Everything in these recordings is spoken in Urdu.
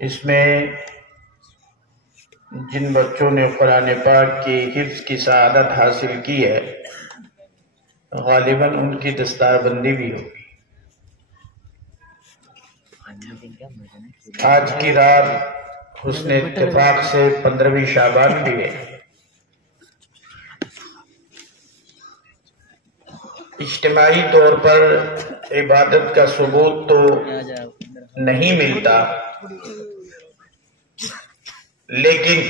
اس میں جن بچوں نے قرآن پاک کی حفظ کی سعادت حاصل کی ہے غالباً ان کی دستار بندی بھی ہوگی۔ آج کی رات حسن اتفاق سے 15ویں شعبان بھی ہے۔ اجتماعی طور پر عبادت کا ثبوت تو نہیں ملتا، لیکن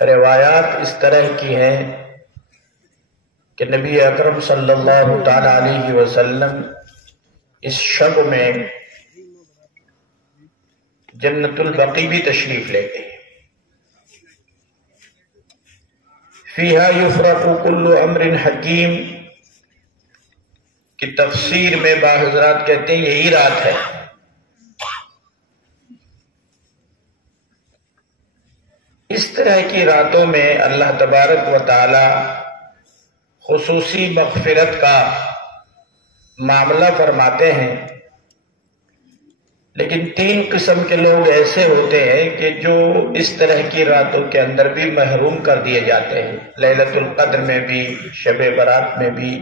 روایات اس طرح کی ہیں کہ نبی اکرم صلی اللہ تعالی علیہ وسلم اس شب میں جنت البقیع بھی تشریف لے گئے۔ فیہا یفرق کل امر حکیم کی تفسیر میں بعض حضرات کہتے ہیں یہی رات ہے۔ اس طرح کی راتوں میں اللہ تبارک و تعالی خصوصی مغفرت کا معاملہ فرماتے ہیں، لیکن 3 قسم کے لوگ ایسے ہوتے ہیں کہ جو اس طرح کی راتوں کے اندر بھی محروم کر دیے جاتے ہیں، لیلۃ القدر میں بھی، شب برات میں بھی۔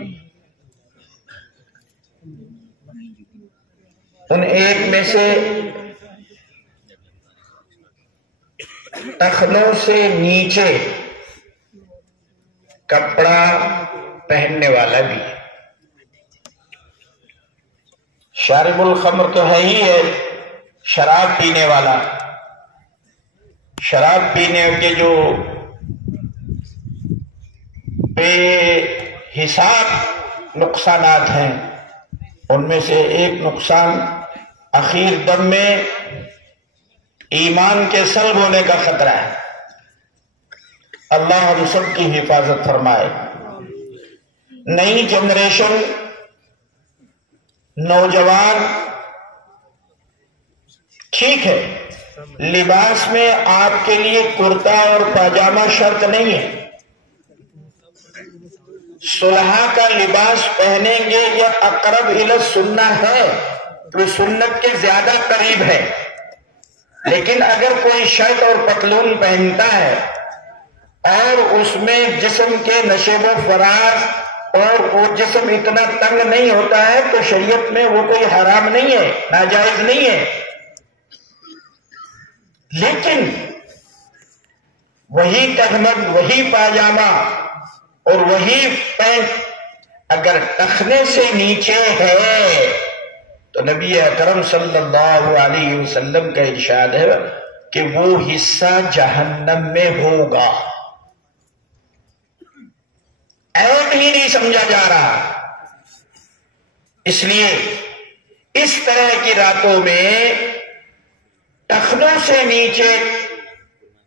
ان ایک میں سے ٹخنوں سے نیچے کپڑا پہننے والا بھی ہے۔ شارب الخمر تو ہے ہی ہے، شراب پینے والا۔ شراب پینے کے جو بے حساب نقصانات ہیں، ان میں سے ایک نقصان اخیر دم میں ایمان کے سلب ہونے کا خطرہ ہے۔ اللہ ہم سب کی حفاظت فرمائے۔ نئی جنریشن، نوجوان، ٹھیک ہے، لباس میں آپ کے لیے کرتا اور پاجامہ شرط نہیں ہے۔ صلحاء کا لباس پہنیں گے یا اقرب الی السنہ ہے، تو سنت کے زیادہ قریب ہے۔ لیکن اگر کوئی شرٹ اور پتلون پہنتا ہے اور اس میں جسم کے نشیب و فراز اور وہ جسم اتنا تنگ نہیں ہوتا ہے، تو شریعت میں وہ کوئی حرام نہیں ہے، ناجائز نہیں ہے۔ لیکن وہی تہمت، وہی پاجامہ اور وہی پینٹ اگر ٹخنے سے نیچے ہے تو نبی اکرم صلی اللہ علیہ وسلم کا ارشاد ہے کہ وہ حصہ جہنم میں ہوگا۔ عیب ہی نہیں سمجھا جا رہا۔ اس لیے اس طرح کی راتوں میں ٹخنوں سے نیچے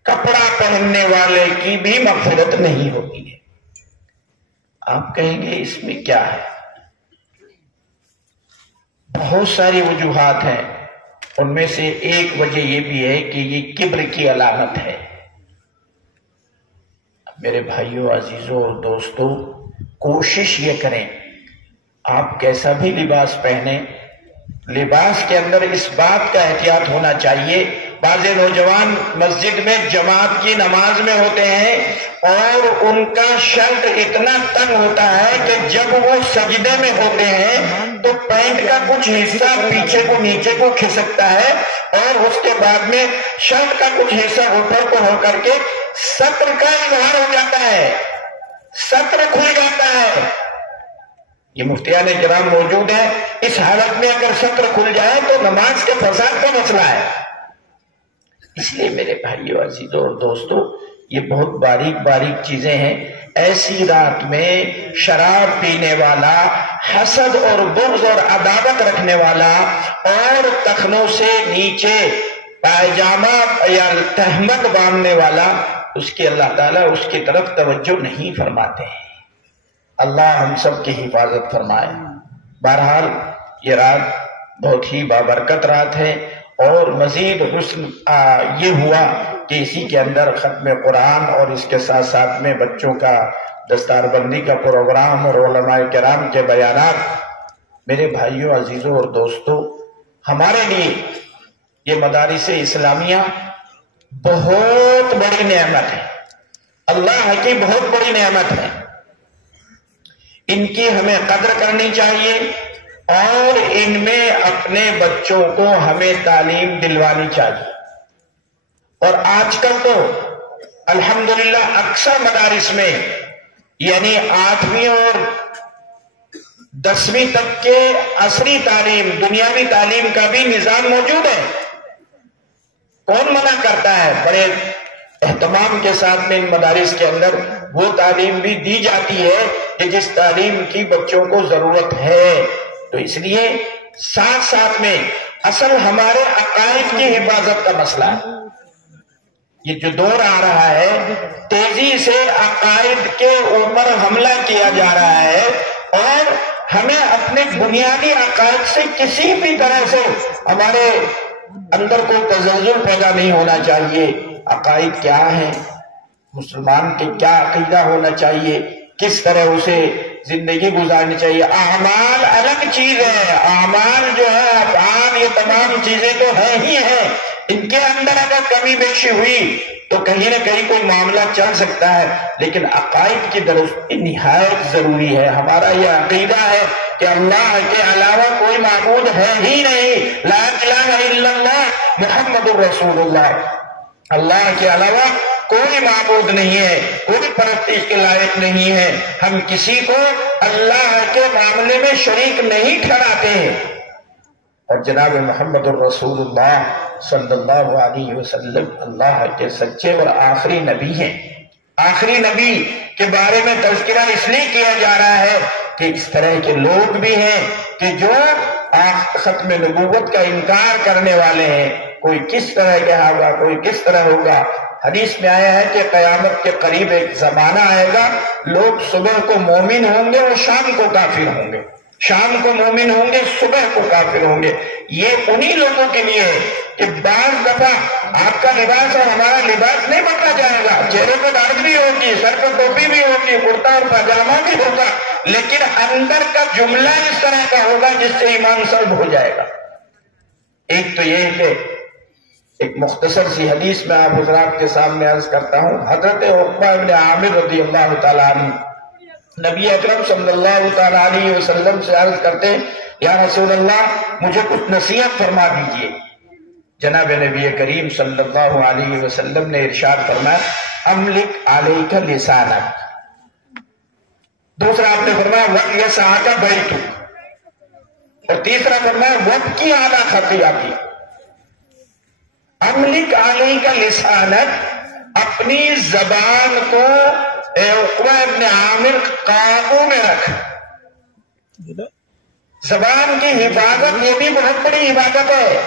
کپڑا پہننے والے کی بھی مغفرت نہیں ہوتی ہے۔ آپ کہیں گے اس میں کیا ہے؟ بہت ساری وجوہات ہیں، ان میں سے ایک وجہ یہ بھی ہے کہ یہ کبر کی علامت ہے۔ میرے بھائیوں، عزیزوں اور دوستوں، کوشش یہ کریں آپ کیسا بھی لباس پہنیں، لباس کے اندر اس بات کا احتیاط ہونا چاہیے۔ بعض نوجوان مسجد میں جماعت کی نماز میں ہوتے ہیں اور ان کا شرٹ اتنا تنگ ہوتا ہے کہ جب وہ سجدے میں ہوتے ہیں تو پینٹ کا کچھ حصہ پیچھے کو نیچے کو کھسکتا ہے اور اس کے بعد میں شرٹ کا کچھ حصہ اوپر کو ہو کر کے سطر کا اظہار ہو جاتا ہے، سطر کھل جاتا ہے۔ یہ مفتیان کرام موجود ہیں، اس حالت میں اگر سطر کھل جائے تو نماز کے فساد کا مسئلہ ہے۔ اس لیے میرے بھائیوں، عزیزوں اور دوستوں، یہ بہت باریک باریک چیزیں ہیں۔ ایسی رات میں شراب پینے والا، حسد اور بغض اور عداوت رکھنے والا اور تخنوں سے نیچے پائجامہ یا تہمت باندھنے والا، اس کی اللہ تعالیٰ اس کی طرف توجہ نہیں فرماتے ہیں۔ اللہ ہم سب کی حفاظت فرمائے۔ بہرحال یہ رات بہت ہی بابرکت رات ہے، اور مزید حسن یہ ہوا کہ اسی کے اندر ختم قرآن اور اس کے ساتھ ساتھ میں بچوں کا دستار بندی کا پروگرام اور علماء کرام کے بیانات۔ میرے بھائیوں، عزیزوں اور دوستوں، ہمارے لیے یہ مدارس اسلامیہ بہت بڑی نعمت ہے، اللہ کی بہت بڑی نعمت ہے، ان کی ہمیں قدر کرنی چاہیے اور ان میں اپنے بچوں کو ہمیں تعلیم دلوانی چاہیے۔ اور آج کل تو الحمدللہ اکثر مدارس میں یعنی 8ویں اور 10ویں تک کے عصری تعلیم، دنیاوی تعلیم کا بھی نظام موجود ہے۔ کون منع کرتا ہے؟ بڑے اہتمام کے ساتھ میں ان مدارس کے اندر وہ تعلیم بھی دی جاتی ہے کہ جس تعلیم کی بچوں کو ضرورت ہے۔ تو اس لیے ساتھ ساتھ میں اصل ہمارے عقائد کی حفاظت کا مسئلہ ہے۔ یہ جو دور آ رہا ہے، تیزی سے عقائد کے اوپر حملہ کیا جا رہا ہے اور ہمیں اپنے بنیادی عقائد سے کسی بھی طرح سے ہمارے اندر کوئی تزلزل پیدا نہیں ہونا چاہیے۔ عقائد کیا ہیں، مسلمان کے کیا عقیدہ ہونا چاہیے، کس طرح اسے زندگی گزارنی چاہیے۔ اعمال الگ چیز ہے، اعمال جو ہے، افعال، یہ تمام چیزیں تو ہیں ہی ہیں، ان کے اندر اگر کمی بیشی ہوئی تو کہیں نہ کہیں کوئی معاملہ چل سکتا ہے، لیکن عقائد کی درستی نہایت ضروری ہے۔ ہمارا یہ عقیدہ ہے کہ اللہ کے علاوہ کوئی معبود ہے ہی نہیں، لا الہ الا اللہ محمد الرسول اللہ، اللہ کے علاوہ کوئی معبود نہیں ہے، کوئی پرستش کے لائق نہیں ہے، ہم کسی کو اللہ کے معاملے میں شریک نہیں ٹھہراتے ہیں۔ اور جناب محمد الرسول اللہ صلی اللہ علیہ وسلم اللہ کے سچے اور آخری نبی ہیں۔ آخری نبی کے بارے میں تذکرہ اس لیے کیا جا رہا ہے کہ اس طرح کے لوگ بھی ہیں کہ جو ختم نبوت کا انکار کرنے والے ہیں، کوئی کس طرح کا ہوگا، کوئی کس طرح ہوگا۔ حدیث میں آیا ہے کہ قیامت کے قریب ایک زمانہ آئے گا، لوگ صبح کو مومن ہوں گے اور شام کو کافر ہوں گے، شام کو مومن ہوں گے، صبح کو کافر ہوں گے۔ یہ انہی لوگوں کے لیے ہے کہ بعض دفعہ آپ کا لباس اور ہمارا لباس نہیں بدلا جائے گا، چہرے پہ داڑھی بھی ہوگی، سر پہ ٹوپی بھی ہوگی، کرتا اور پاجامہ بھی ہوگا، لیکن اندر کا جملہ اس طرح کا ہوگا جس سے ایمان سلب ہو جائے گا۔ ایک تو یہ ہے کہ ایک مختصر سی حدیث میں آپ حضرات کے سامنے عرض کرتا ہوں۔ حضرت عقبہ بن عامر رضی اللہ تعالیٰ عنہ نبی اکرم صلی اللہ تعالیٰ علیہ وسلم سے عرض کرتے ہیں، یا رسول اللہ مجھے کچھ نصیحت فرما دیجئے۔ جناب نبی کریم صلی اللہ علیہ وسلم نے ارشاد فرمایا، املک علیک لسانک۔ دوسرا آپ نے فرمایا وَیَسْعَکَ بَیْتُکَ، اور تیسرا فرمایا وَابْکِ عَلیٰ خَطِیئَتِکَ۔ املک علیک لسانک، اپنی زبان کو اے عقبہ ابن عامر قابو میں رکھ۔ زبان کی حفاظت یہ بھی بہت بڑی عبادت ہے۔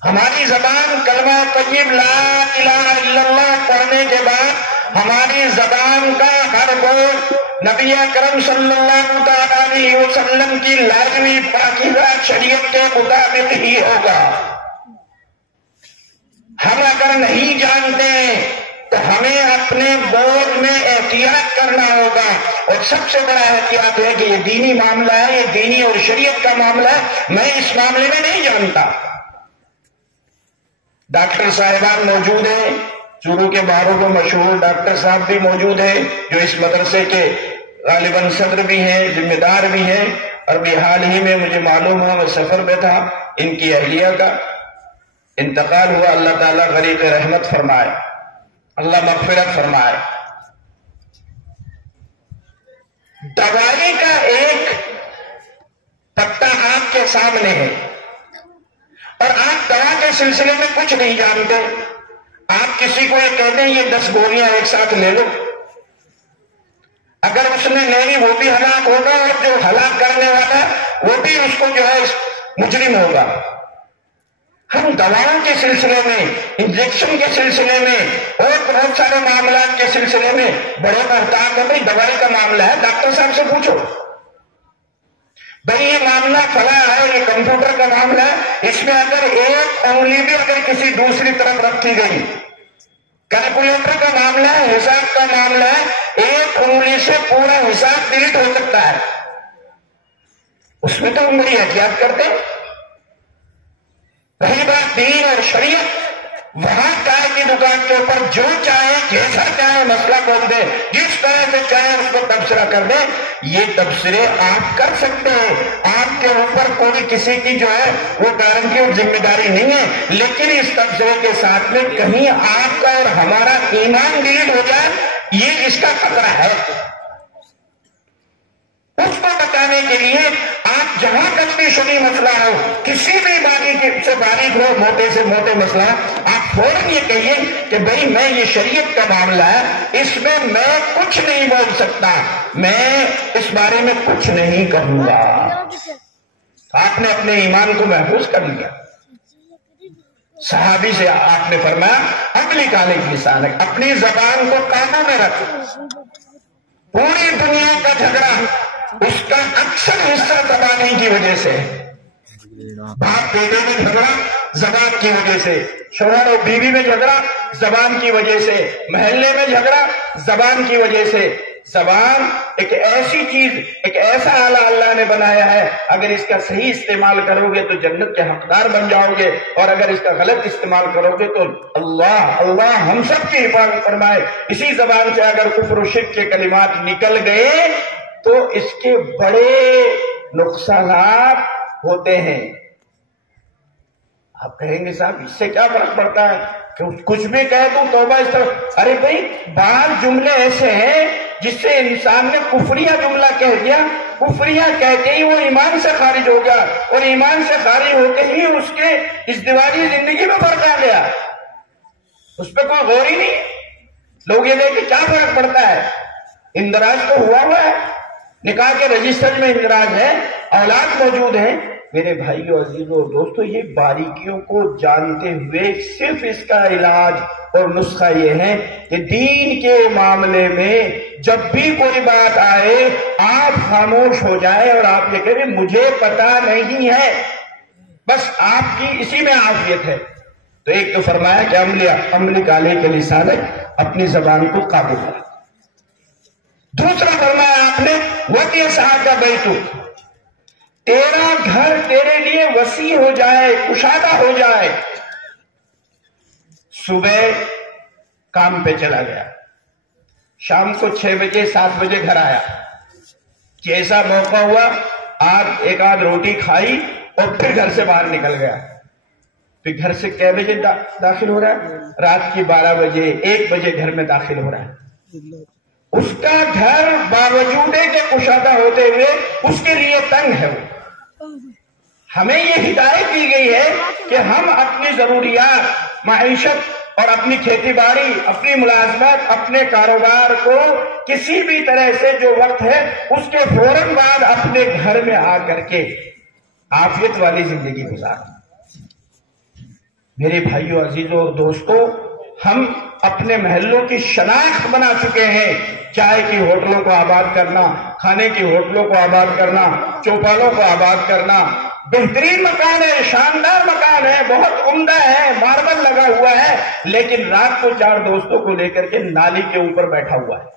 ہماری زبان کلمہ طیب لا الہ الا اللہ پڑھنے کے بعد ہماری زبان کا ہر بول نبی اکرم صلی اللہ علیہ وسلم کی لازمی پاکیزہ شریعت کے مطابق ہی ہوگا۔ ہم اگر نہیں جانتے تو ہمیں اپنے بول میں احتیاط کرنا ہوگا، اور سب سے بڑا احتیاط ہے کہ یہ دینی معاملہ ہے، یہ دینی اور شریعت کا معاملہ ہے، میں اس معاملے میں نہیں جانتا۔ ڈاکٹر صاحبان موجود ہیں، چورو کے باہروں کو مشہور ڈاکٹر صاحب بھی موجود ہیں جو اس مدرسے کے غالباً صدر بھی ہیں، ذمہ دار بھی ہیں، اور بھی حال ہی میں مجھے معلوم ہوا، میں سفر پہ تھا، ان کی اہلیہ کا انتقال ہوا۔ اللہ تعالیٰ غریق رحمت فرمائے، اللہ مغفرت فرمائے۔ دوائی کا ایک پتا آپ کے سامنے ہے اور آپ دوا کے سلسلے میں کچھ نہیں جانتے، آپ کسی کو یہ کہتے ہیں یہ 10 گولیاں ایک ساتھ لے لو، اگر اس نے لے لی وہ بھی ہلاک ہوگا، اور جو ہلاک کرنے والا وہ بھی اس کو جو ہے مجرم ہوگا۔ ہم دواؤں کے سلسلے میں، انجیکشن کے سلسلے میں اور بہت سارے معاملات کے سلسلے میں بڑے محتاط ہیں۔ بھائی دوائی کا معاملہ ہے، ڈاکٹر صاحب سے پوچھو، بھائی یہ معاملہ فلاں ہے، یہ کمپیوٹر کا معاملہ ہے، اس میں اگر ایک انگلی بھی اگر کسی دوسری طرف رکھی گئی، کیلکولیٹر کا معاملہ ہے، حساب کا معاملہ ہے، ایک انگلی سے پورا حساب ڈیلیٹ ہو سکتا ہے۔ اس میں تو ہم بڑی احتیاط کرتے ہیں. رہی بات دین اور شریعت، وہاں چائے کی دکان کے اوپر جو چاہے جیسا چاہے مسئلہ کھول دے، جس طرح سے چاہے اس کو تبصرہ کر دے. یہ تبصرے آپ کر سکتے ہیں، آپ کے اوپر کوئی کسی کی جو ہے وہ گارنٹی اور ذمہ داری نہیں ہے، لیکن اس تبصرے کے ساتھ میں کہیں آپ کا اور ہمارا ایمان ڈیلیٹ ہو جائے، یہ اس کا خطرہ ہے. اس کو بتانے کے لیے آپ جہاں تک بھی شرعی مسئلہ ہو، کسی بھی باریک سے باریک ہو، موٹے سے موٹے مسئلہ، آپ فوراً یہ کہیے کہ بھئی میں یہ شریعت کا معاملہ ہے، اس میں میں کچھ نہیں بول سکتا، میں اس بارے میں کچھ نہیں کہوں گا. آپ نے اپنے ایمان کو محفوظ کر لیا. صحابی سے آپ نے فرمایا املک علیک لسانک، اپنی زبان کو قابو میں رکھ. پوری دنیا کا جھگڑا اس کا اکثر حصہ زبان کی وجہ سے، باپ بیٹے میں جھگڑا زبان کی وجہ سے، شوہر اور بیوی میں جھگڑا زبان کی وجہ سے، محلے میں جھگڑا زبان کی وجہ سے. زبان ایک ایسی چیز، ایک ایسا آلہ اللہ نے بنایا ہے، اگر اس کا صحیح استعمال کرو گے تو جنت کے حقدار بن جاؤ گے، اور اگر اس کا غلط استعمال کرو گے تو اللہ ہم سب کی حفاظت فرمائے. اسی زبان سے اگر کفر و شرک کے کلمات نکل گئے تو اس کے بڑے نقصانات ہوتے ہیں. آپ کہیں گے صاحب اس سے کیا فرق پڑتا ہے کہ کچھ بھی کہہ دوں توبہ اس طرح. ارے بھائی بعض جملے ایسے ہیں جس سے انسان نے کفریہ جملہ کہہ دیا، کفریہ کہتے ہی وہ ایمان سے خارج ہو گیا، اور ایمان سے خارج ہوتے ہی اس کے ازدواجی زندگی میں فرق آ گیا. اس پہ کوئی غور ہی نہیں. لوگ یہ دیکھ کے کیا فرق پڑتا ہے، اندراج تو ہوا ہے، نکاح کے رجسٹر میں اندراج ہے، اولاد موجود ہے. میرے بھائیو عزیزو دوستو، یہ باریکیوں کو جانتے ہوئے صرف اس کا علاج اور نسخہ یہ ہے کہ دین کے معاملے میں جب بھی کوئی بات آئے آپ خاموش ہو جائے اور آپ یہ کہیں مجھے پتا نہیں ہے، بس آپ کی اسی میں عافیت ہے. تو ایک تو فرمایا کہ املک علیک لسانک، اپنی زبان کو قابو کرا. دوسرا فرمایا آپ نے وَتِسْعَكَ بَيْتُكَ، تیرا گھر تیرے لیے وسیع ہو جائے، کشادہ ہو جائے. صبح کام پہ چلا گیا، شام کو 6 بجے 7 بجے گھر آیا، جیسا موقع ہوا ایک آدھ روٹی کھائی اور پھر گھر سے باہر نکل گیا. پھر گھر سے کئے بجے داخل ہو رہا ہے؟ رات کی 12 بجے 1 بجے گھر میں داخل ہو رہا ہے. اس کا گھر باوجود کے کشادہ ہوتے ہوئے اس کے لیے تنگ ہے. ہمیں یہ ہدایت دی گئی ہے کہ ہم اپنی ضروریات، معیشت اور اپنی کھیتی باڑی، اپنی ملازمت، اپنے کاروبار کو کسی بھی طرح سے جو وقت ہے اس کے فوراً بعد اپنے گھر میں آ کر کے عافیت والی زندگی گزاریں. میرے بھائیو عزیزو اور دوستو، ہم اپنے محلوں کی شناخت بنا چکے ہیں. چائے کی ہوٹلوں کو آباد کرنا، کھانے کی ہوٹلوں کو آباد کرنا، چوپالوں کو آباد کرنا. بہترین مکان ہے، شاندار مکان ہے، بہت عمدہ ہے، ماربل لگا ہوا ہے، لیکن رات کو 4 دوستوں کو لے کر کے نالی کے اوپر بیٹھا ہوا ہے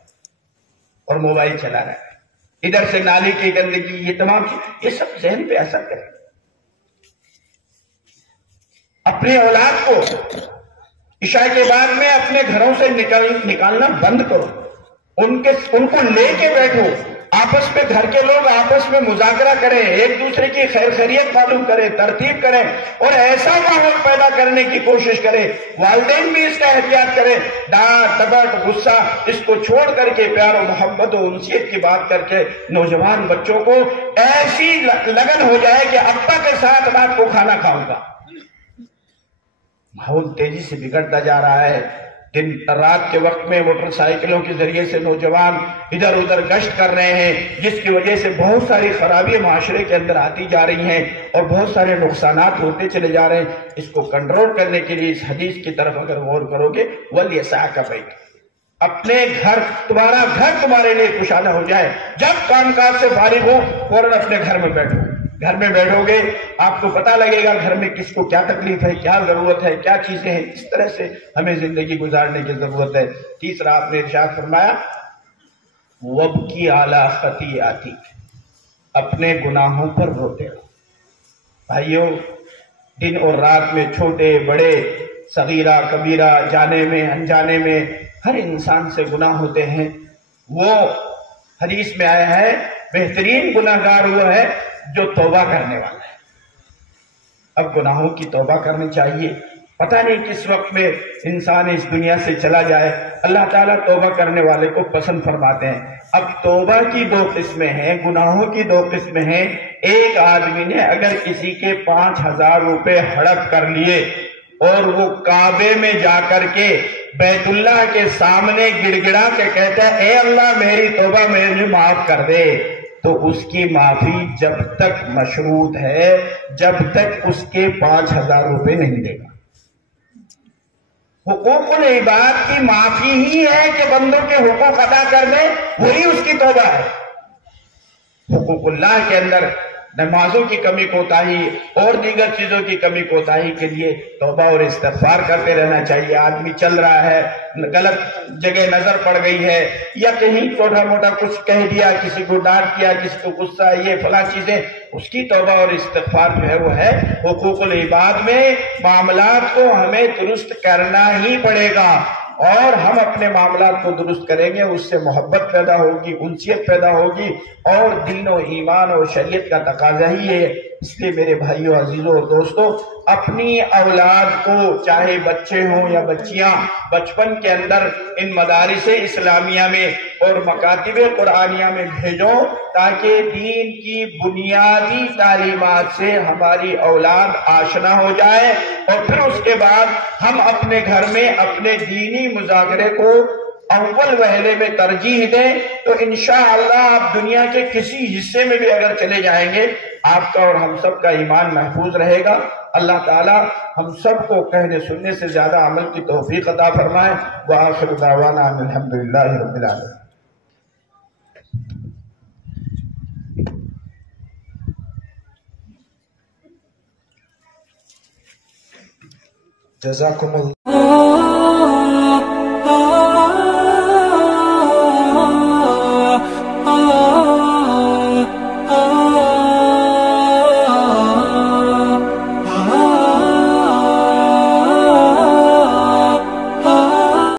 اور موبائل چلا رہا ہے. ادھر سے نالی کی گندگی، یہ تمام یہ سب ذہن پہ اثر کرے. اپنی اولاد کو عشاء کے بعد میں اپنے گھروں سے نکالنا بند کرو. ان کو لے کے بیٹھو، آپس میں گھر کے لوگ آپس میں مذاکرہ کریں، ایک دوسرے کی خیر خیریت معلوم کریں، ترتیب کریں اور ایسا ماحول پیدا کرنے کی کوشش کریں. والدین بھی اس کا احتیاط کریں. ڈانٹ ڈپٹ غصہ اس کو چھوڑ کر کے پیار و محبت و انسیت کی بات کر کے نوجوان بچوں کو ایسی لگن ہو جائے کہ ابا کے ساتھ رات کو کھانا کھاؤں گا. ماحول تیزی سے بگڑتا جا رہا ہے. دن رات کے وقت میں موٹر سائیکلوں کے ذریعے سے نوجوان ادھر ادھر گشت کر رہے ہیں، جس کی وجہ سے بہت ساری خرابیاں معاشرے کے اندر آتی جا رہی ہیں اور بہت سارے نقصانات ہوتے چلے جا رہے ہیں. اس کو کنٹرول کرنے کے لیے اس حدیث کی طرف اگر غور کرو گے وَلْيَسْعَكَ بَيْتُكَ، اپنے گھر، تمہارا گھر تمہارے لیے کشادہ ہو جائے. جب کام کاج سے فارغ ہو فوراً اپنے گھر میں بیٹھو. گھر میں بیٹھو گے آپ کو پتہ لگے گا گھر میں کس کو کیا تکلیف ہے، کیا ضرورت ہے، کیا چیزیں ہیں. اس طرح سے ہمیں زندگی گزارنے کی ضرورت ہے. تیسرا آپ نے ارشاد فرمایا وَابْكِ عَلَىٰ خَطِيئَاتِكَ، اپنے گناہوں پر روتے رہو۔ بھائیوں، دن اور رات میں چھوٹے بڑے صغیرہ کبیرہ جانے میں انجانے میں ہر انسان سے گناہ ہوتے ہیں۔ وہ حدیث میں آیا ہے بہترین گناہگار وہ ہے جو توبہ کرنے والا ہے۔ اب گناہوں کی توبہ کرنی چاہیے۔ پتہ نہیں کس وقت میں انسان اس دنیا سے چلا جائے۔ اللہ تعالیٰ توبہ کرنے والے کو پسند فرماتے ہیں۔ اب توبہ کی دو قسمیں ہیں، گناہوں کی دو قسمیں ہیں۔ ایک آدمی نے اگر کسی کے 5,000 روپے ہڑپ کر لیے اور وہ کعبے میں جا کر کے بیت اللہ کے سامنے گڑ گڑا کے کہتا ہے اے اللہ میری توبہ مجھے معاف کر دے، تو اس کی معافی جب تک مشروط ہے جب تک اس کے 5,000 روپے نہیں دے گا۔ حقوق العباد کی معافی ہی ہے کہ بندوں کے حقوق ادا کر دے، وہی اس کی توبہ ہے۔ حقوق اللہ کے اندر نمازوں کی کمی کوتاہی اور دیگر چیزوں کی کمی کوتاہی کے لیے توبہ اور استغفار کرتے رہنا چاہیے۔ آدمی چل رہا ہے، غلط جگہ نظر پڑ گئی ہے یا کہیں چھوٹا موٹا کچھ کہہ دیا، کسی کو ڈانٹ دیا، کسی کو غصہ یہ فلاں چیزیں، اس کی توبہ اور استغفار جو ہے وہ ہے۔ حقوق العباد میں معاملات کو ہمیں درست کرنا ہی پڑے گا، اور ہم اپنے معاملات کو درست کریں گے، اس سے محبت پیدا ہوگی، انسیت پیدا ہوگی، اور دین و ایمان اور شریعت کا تقاضا ہی ہے۔ اس لیے میرے بھائیوں عزیزوں اور دوستوں، اپنی اولاد کو چاہے بچے ہوں یا بچیاں بچپن کے اندر ان مدارس اسلامیہ میں اور مکاتب قرآنیہ میں بھیجو، تاکہ دین کی بنیادی تعلیمات سے ہماری اولاد آشنا ہو جائے، اور پھر اس کے بعد ہم اپنے گھر میں اپنے دینی مذاکرے کو اول وہلے میں ترجیح دیں، تو انشاءاللہ آپ دنیا کے کسی حصے میں بھی اگر چلے جائیں گے آپ کا اور ہم سب کا ایمان محفوظ رہے گا۔ اللہ تعالی ہم سب کو کہنے سننے سے زیادہ عمل کی توفیق عطا فرمائے۔ وآخر دعوانا ان الحمدللہ رب العالمین۔ جزاکم اللہ